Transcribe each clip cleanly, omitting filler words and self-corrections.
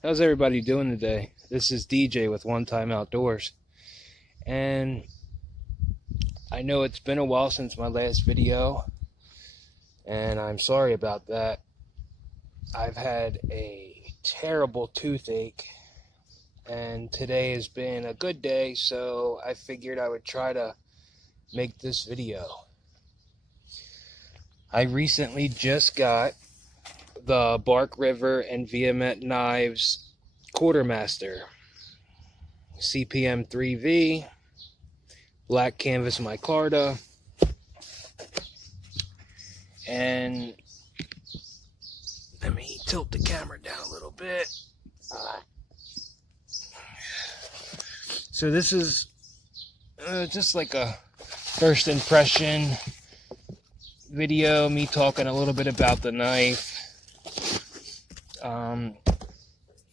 How's everybody doing today? This is DJ with One Time Outdoors, and I know it's been a while since my last video, and I'm sorry about that. I've had a terrible toothache, and today has been a good day, so I figured I would try to make this video. I recently just got the Bark River and Vehement Knives Quartermaster CPM 3V black canvas micarta, and let me tilt the camera down a little bit. So this is just like a first impression video, me talking a little bit about the knife.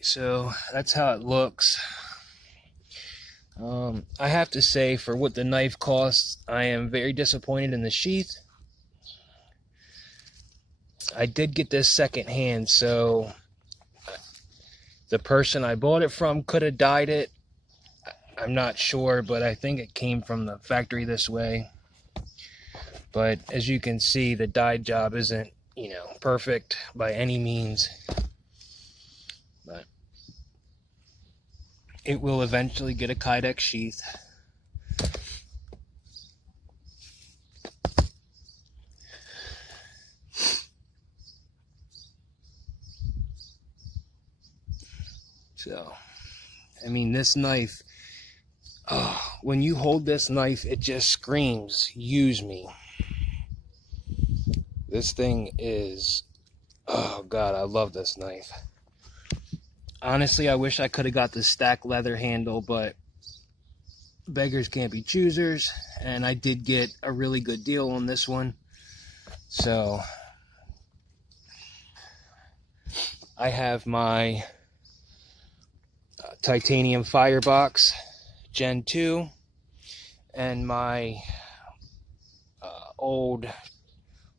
So that's how it looks. I have to say, for what the knife costs, I am very disappointed in the sheath. I did get this secondhand, so the person I bought it from could have dyed it. I'm not sure, but I think it came from the factory this way. But as you can see, the dye job isn't, perfect by any means. But it will eventually get a Kydex sheath. So, I mean, this knife, when you hold this knife, it just screams, use me. This thing is, oh God, I love this knife. Honestly, I wish I could have got the stack leather handle, but beggars can't be choosers, and I did get a really good deal on this one. So I have my titanium firebox Gen 2 and my old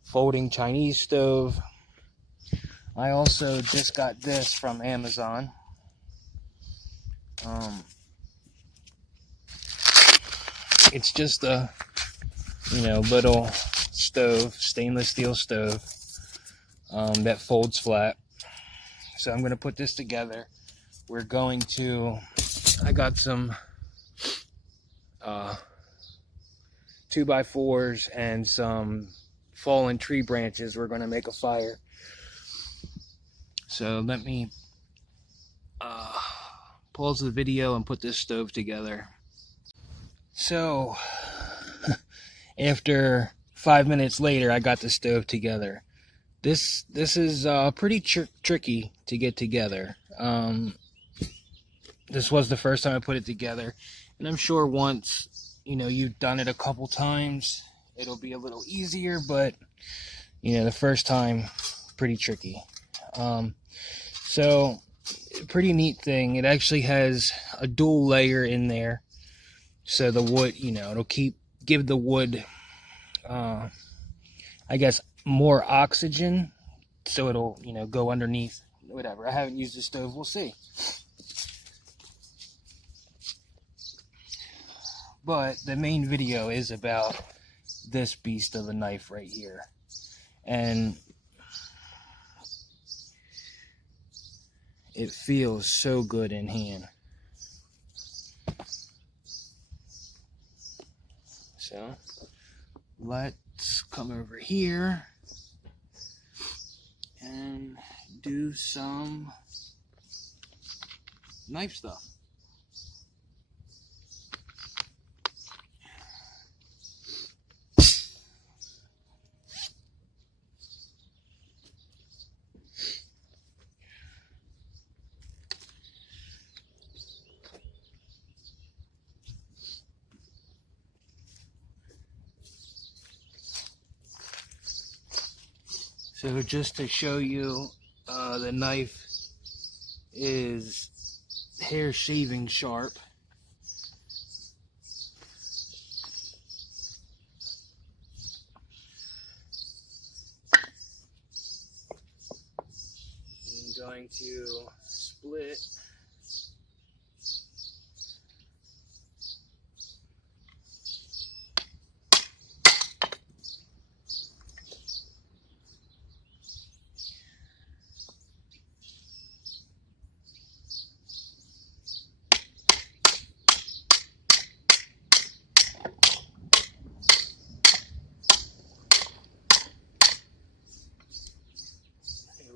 folding Chinese stove. I also just got this from Amazon. It's just a little stove, stainless steel stove, that folds flat. So I'm going to put this together. We're going to, I got some 2x4s and some fallen tree branches. We're going to make a fire. So let me pause the video and put this stove together. So after 5 minutes later, I got the stove together. This is pretty tricky to get together. This was the first time I put it together, and I'm sure once you've done it a couple times, it'll be a little easier, but the first time, pretty tricky. So pretty neat thing. It actually has a dual layer in there, so the wood, it'll give the wood, I guess, more oxygen, so it'll go underneath. Whatever. I haven't used the stove. We'll see. But the main video is about this beast of a knife right here. And it feels so good in hand. So let's come over here and do some knife stuff. So just to show you, the knife is hair shaving sharp. I'm going to split.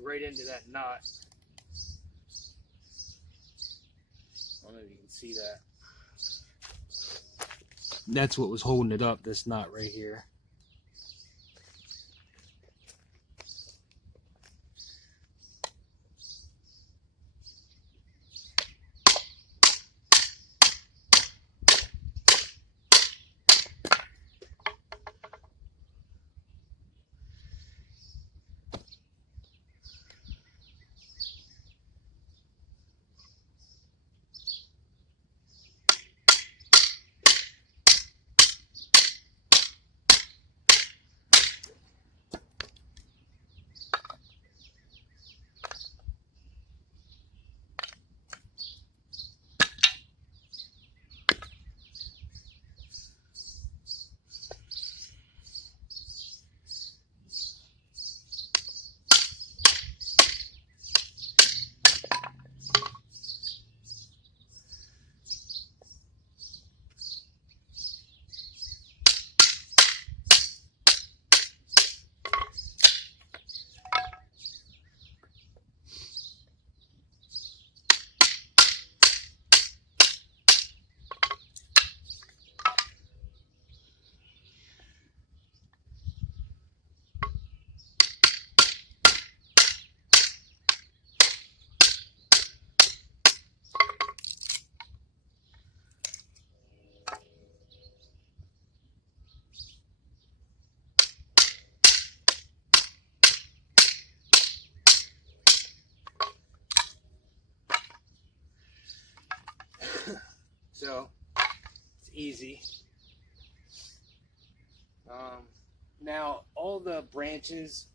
Right into that knot. I don't know if you can see that. That's what was holding it up, this knot right here. So it's easy. Now all the branches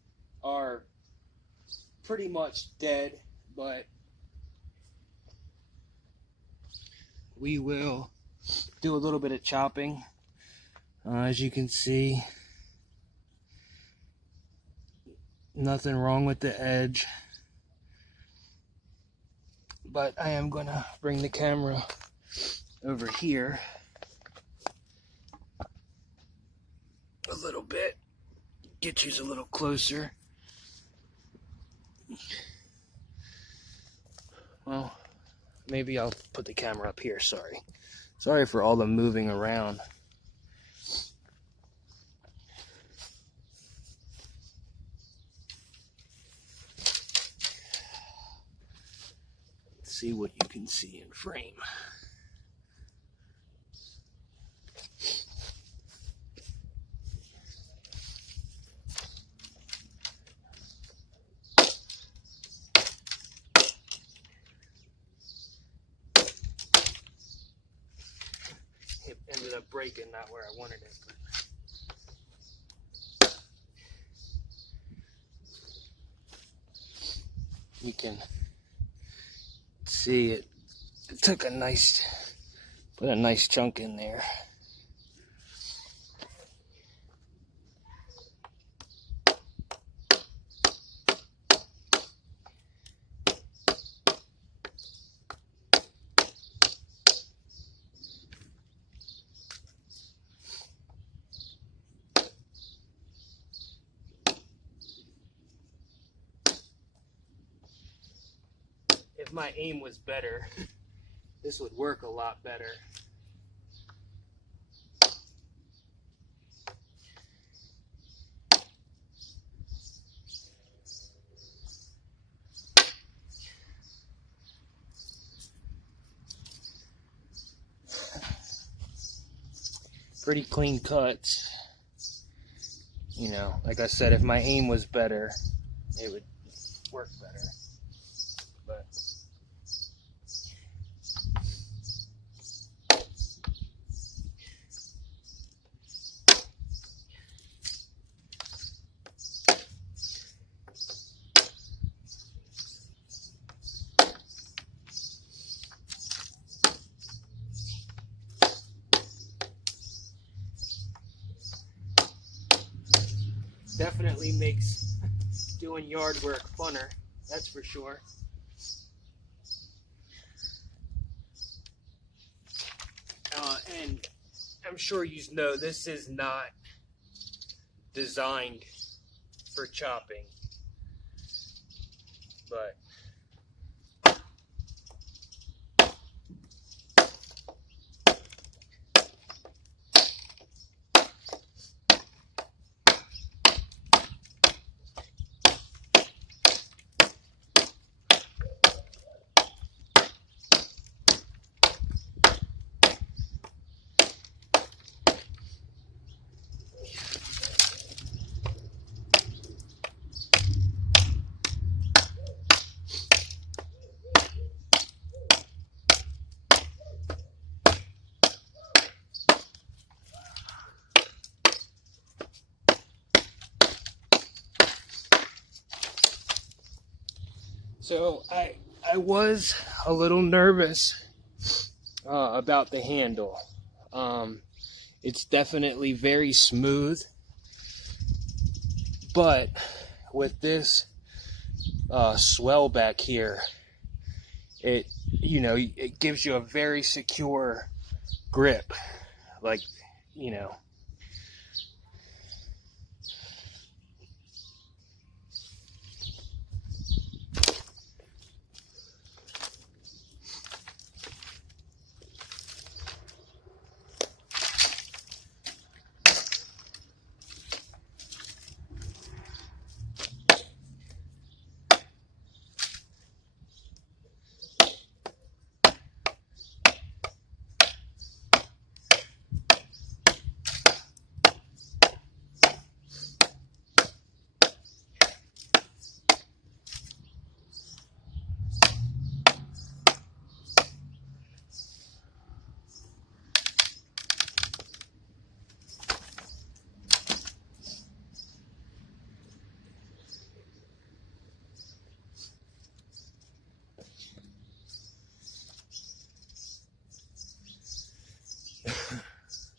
are pretty much dead, but we will do a little bit of chopping. As you can see, nothing wrong with the edge, but I am gonna bring the camera over here a little bit, get you a little closer. Well, maybe I'll put the camera up here. Sorry for all the moving around. Let's see what you can see in frame. It ended up breaking, not where I wanted it. But you can see it took put a nice chunk in there. If my aim was better, this would work a lot better. Pretty clean cuts. You know, like I said, if my aim was better, it would work better. But definitely makes doing yard work funner, that's for sure. And I'm sure you know this is not designed for chopping, but so I was a little nervous about the handle. It's definitely very smooth, but with this swell back here, it gives you a very secure grip, like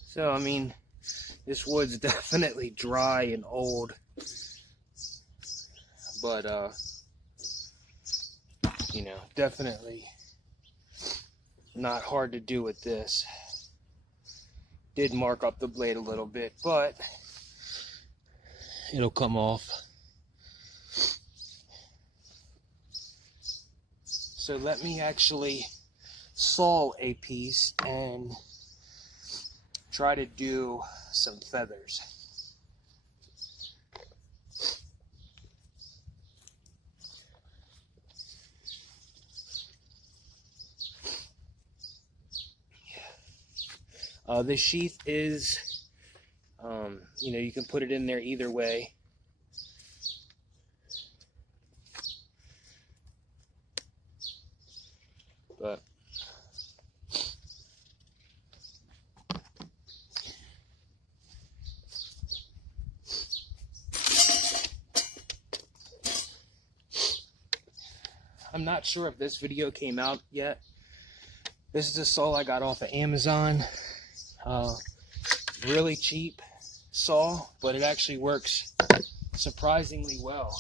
so I mean, this wood's definitely dry and old, but definitely not hard to do with this. Did mark up the blade a little bit, but it'll come off. So let me actually saw a piece and try to do some feathers. This sheath is, you can put it in there either way. But I'm not sure if this video came out yet. This is a saw I got off of Amazon. Really cheap saw, but it actually works surprisingly well.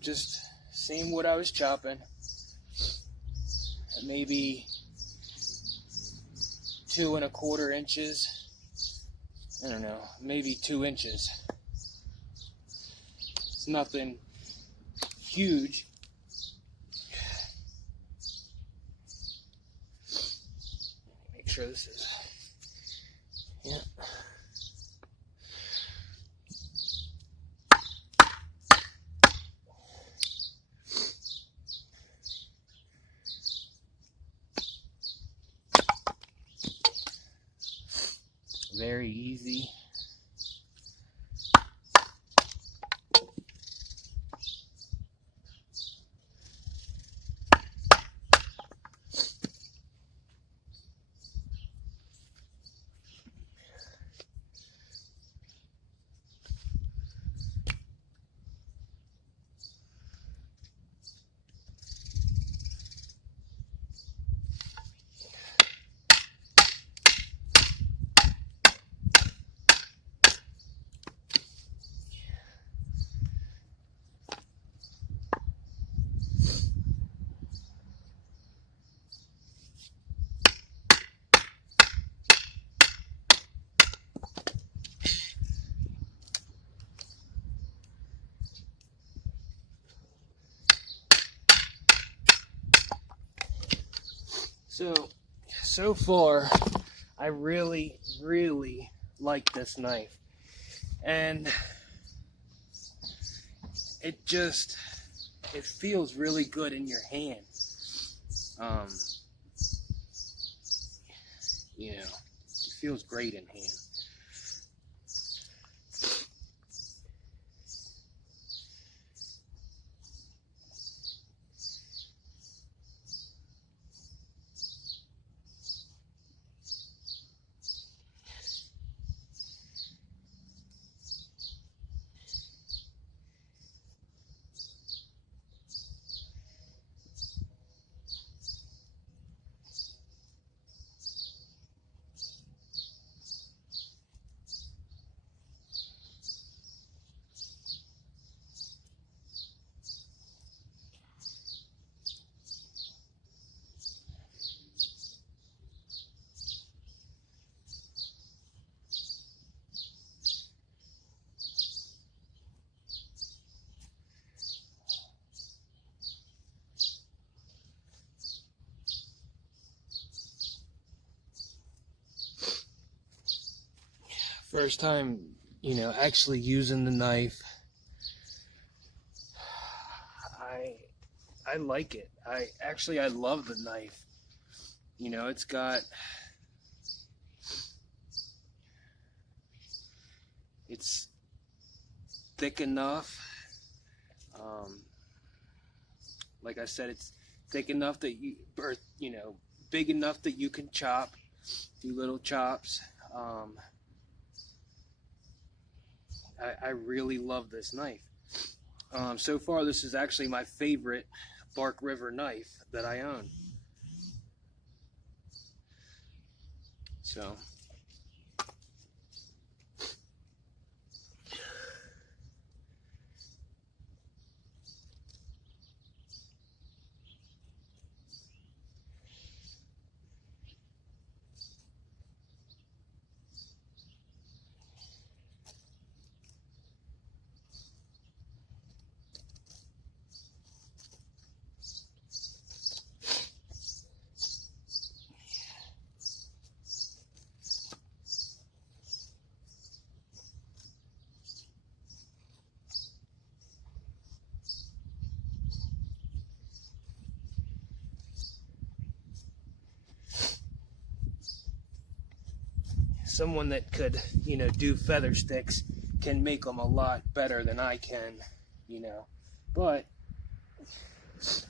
just seeing what I was chopping. Maybe 2 1/4 inches. I don't know, maybe 2 inches. It's nothing huge. Make sure this is, yeah. Very easy. So far, I really like this knife, and it feels really good in your hand. It feels great in hand. First time, actually using the knife. I like it. I love the knife. It's thick enough. Like I said, it's thick enough that big enough that you can chop, do little chops. I really love this knife. So far, this is actually my favorite Bark River knife that I own. So, someone that could, do feather sticks can make them a lot better than I can, but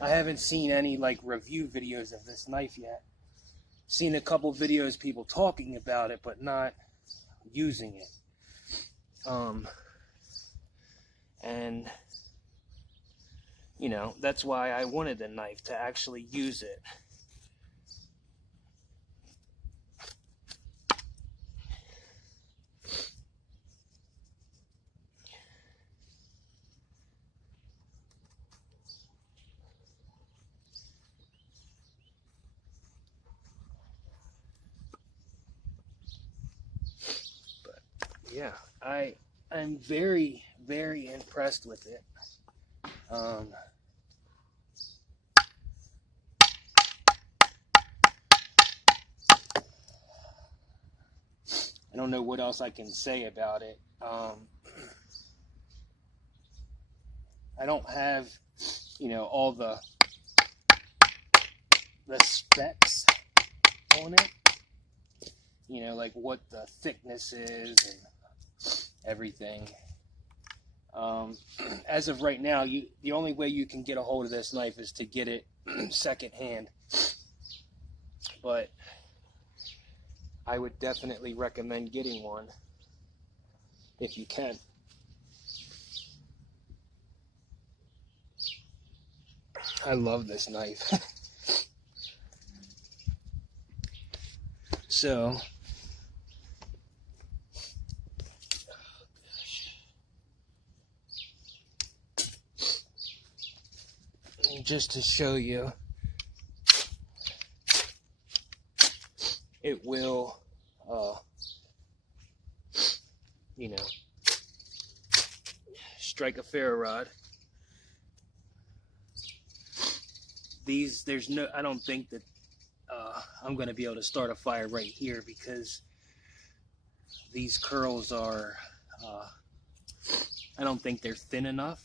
I haven't seen any review videos of this knife yet. Seen a couple videos, people talking about it, but not using it. And that's why I wanted the knife, to actually use it. yeah, I'm very, very impressed with it. I don't know what else I can say about it. I don't have, all the specs on it. Like what the thickness is and everything. As of right now, the only way you can get a hold of this knife is to get it secondhand. But I would definitely recommend getting one if you can. I love this knife. So, just to show you, it will, strike a ferro rod. I don't think that I'm going to be able to start a fire right here because these curls are, I don't think they're thin enough.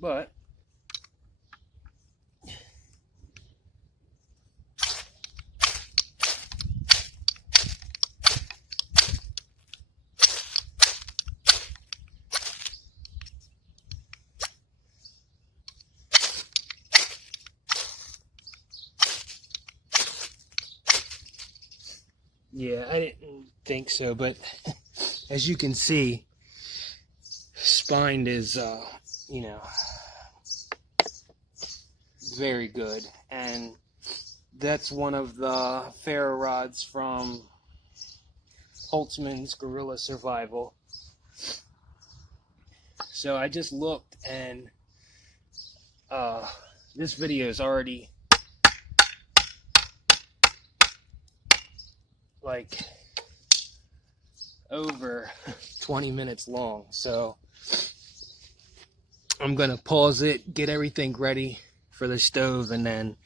But yeah, I didn't think so, but as you can see, spine is, very good, and that's one of the ferro rods from Holtzman's Guerrilla Survival. So I just looked, and this video is already like over 20 minutes long, so I'm gonna pause it, get everything ready for the stove, and then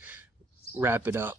wrap it up.